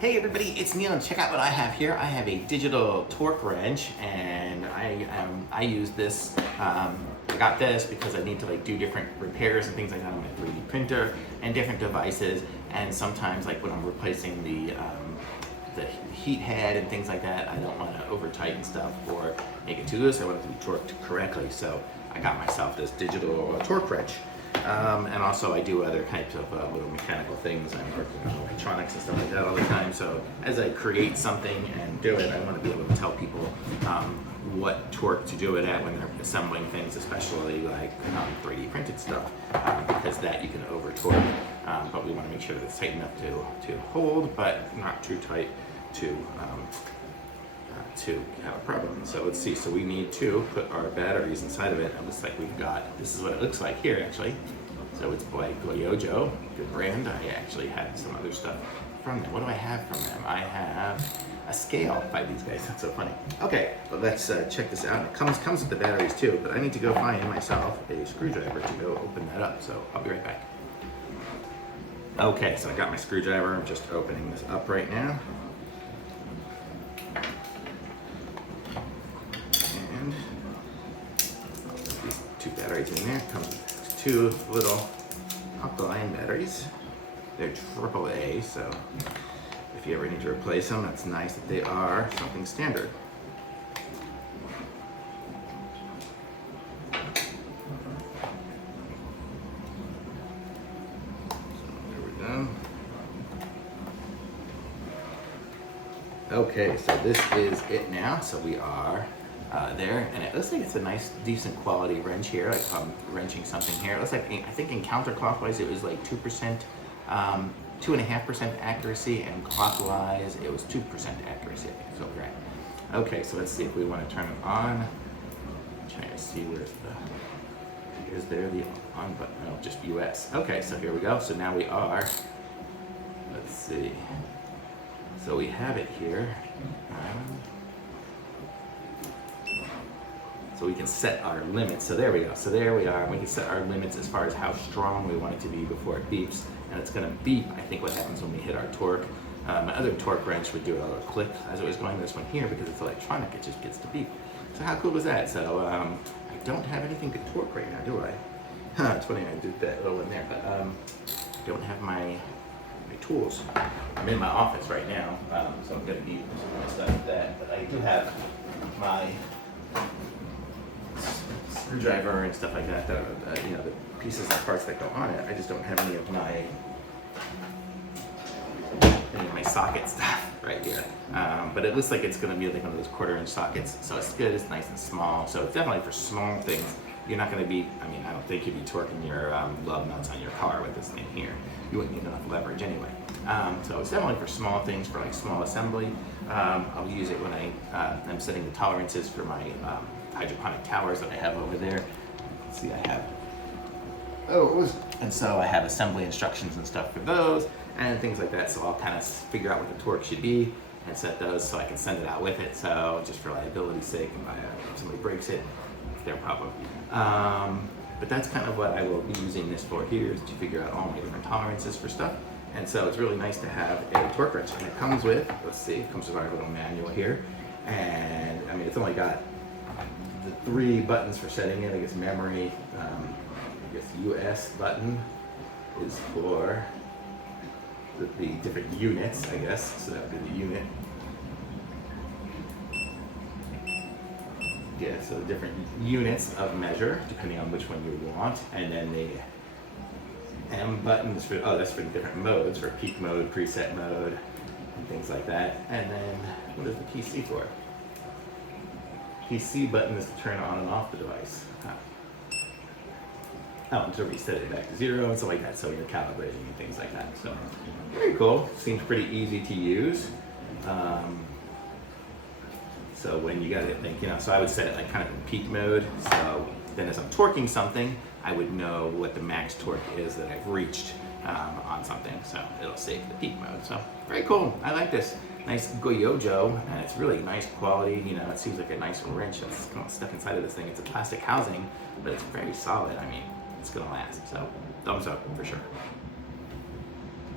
Hey everybody, it's Neil, and check out what I have here. I have a digital torque wrench, and I use this. I got this because I need to do different repairs and things like that on my 3D printer and different devices. And sometimes, when I'm replacing the heat head and things like that, I don't want to over tighten stuff or make it too loose. I want it to be torqued correctly. So I got myself this digital torque wrench. And also I do other types of little mechanical things. I'm working on electronics and stuff like that all the time. So as I create something and do it, I want to be able to tell people what torque to do it at when they're assembling things, especially 3D printed stuff, because that you can over torque. But we want to make sure that it's tight enough to hold, but not too tight to have a problem. So let's see, so we need to put our batteries inside of it. It looks like we've got, this is what it looks like here actually. So it's by GOYOJO, good brand. I actually had some other stuff from them. What do I have from them? I have a scale by these guys, that's so funny. Okay, but let's check this out. It comes with the batteries too, but I need to go find myself a screwdriver to go open that up, so I'll be right back. Okay, so I got my screwdriver. I'm just opening this up right now. Two batteries in there. Comes with two little alkaline batteries. They're AAA, so if you ever need to replace them, that's nice that they are something standard. So there we go. Okay, so this is it now. So we are there, and it looks like it's a nice, decent quality wrench here. I'm wrenching something here. It looks like, I think in counterclockwise it was 2%, 2.5% accuracy, and clockwise it was 2% accuracy, I think is what we're at. Okay, so let's see if we want to turn it on. I'm trying to see is there the on button? No, just US. Okay, so here we go. So now we are, let's see. So we have it here. So we can set our limits. So there we go. So there we are. We can set our limits as far as how strong we want it to be before it beeps. And it's gonna beep, I think, what happens when we hit our torque. My other torque wrench would do a little click as it was going. This one here, because it's electronic, it just gets to beep. So how cool is that? So I don't have anything to torque right now, do I? It's funny, I did that little one there, but I don't have my tools. I'm in my office right now, so I'm gonna need some stuff like that. But I do have my screwdriver and stuff like that, the pieces and parts that go on it. I just don't have any of my socket stuff right here. But it looks like it's going to be like one of those 1/4-inch sockets, so it's good. It's nice and small, so it's definitely for small things. You're not going to be, I don't think you'd be torquing your lug nuts on your car with this thing here. You wouldn't need enough leverage anyway. So it's definitely for small things, for small assembly. I'll use it when I'm setting the tolerances for my hydroponic towers that I have over there. Let's see, and so I have assembly instructions and stuff for those and things like that. So I'll kind of figure out what the torque should be and set those so I can send it out with it. So just for liability's sake, if somebody breaks it, it's their problem. But that's kind of what I will be using this for here, is to figure out all my different tolerances for stuff. And so it's really nice to have a torque wrench. And it comes with, it comes with our little manual here. And it's only got the 3 buttons for setting it. I guess memory, US button is for the different units, I guess. So that would be the unit. Yeah, so the different units of measure, depending on which one you want. And then the M button is for, that's for the different modes, for peak mode, preset mode, and things like that. And then, what is the PC for? PC button is to turn on and off the device. To reset it back to 0 and stuff like that, so you're calibrating and things like that. So very cool. Seems pretty easy to use. So when you got it, so I would set it kind of in peak mode. So then as I'm torquing something, I would know what the max torque is that I've reached on something. So it'll save the peak mode. So very cool. I like this. Nice GOYOJO, and it's really nice quality. It seems like a nice wrench that's stuck inside of this thing. It's a plastic housing, but it's very solid. It's gonna last. So thumbs up for sure.